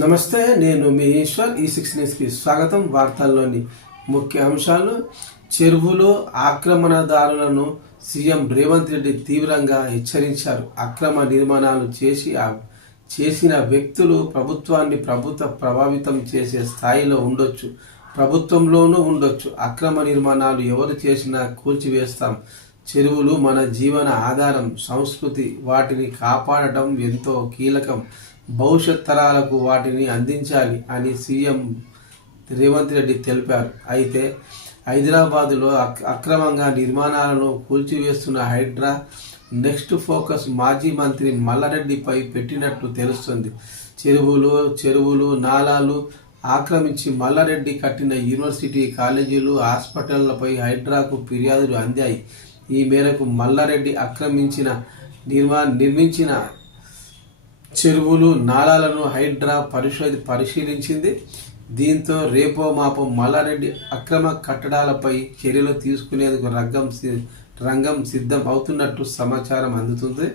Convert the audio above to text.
నమస్తే, నేను మీ ఈశ్వర్. ఈ6 న్యూస్కి స్వాగతం. వార్తల్లోని ముఖ్య అంశాలు. చెరువులు ఆక్రమణదారులను సీఎం రేవంత్ రెడ్డి తీవ్రంగా హెచ్చరించారు. అక్రమ నిర్మాణాలు చేసిన వ్యక్తులు ప్రభుత్వాన్ని ప్రభావితం చేసే స్థాయిలో ఉండొచ్చు, ప్రభుత్వంలోనూ ఉండొచ్చు. అక్రమ నిర్మాణాలు ఎవరు చేసినా కూల్చివేస్తాం. చెరువులు మన జీవన ఆధారం, సంస్కృతి. వాటిని కాపాడటం ఎంతో కీలకం. భవిష్యత్ తరాలకు వాటిని అందించాలి అని సీఎం రేవంత్ రెడ్డి తెలిపారు. అయితే హైదరాబాదులో అక్రమంగా నిర్మాణాలను కూల్చివేస్తున్న హైడ్రా నెక్స్ట్ ఫోకస్ మాజీ మంత్రి మల్లారెడ్డిపై పెట్టినట్లు తెలుస్తుంది. చెరువులు నాలాలు ఆక్రమించి మల్లారెడ్డి కట్టిన యూనివర్సిటీ, కాలేజీలు, హాస్పిటళ్లపై హైడ్రాకు ఫిర్యాదులు అందాయి. ఈ మేరకు మల్లారెడ్డి నిర్మించిన చెరువులు నాలాలను హైడ్రా పరిశీలించింది. దీంతో రేపో మాపో మల్లారెడ్డి అక్రమ కట్టడాలపై చర్యలు తీసుకునేందుకు రంగం సిద్ధం అవుతున్నట్టు సమాచారం అందుతుంది.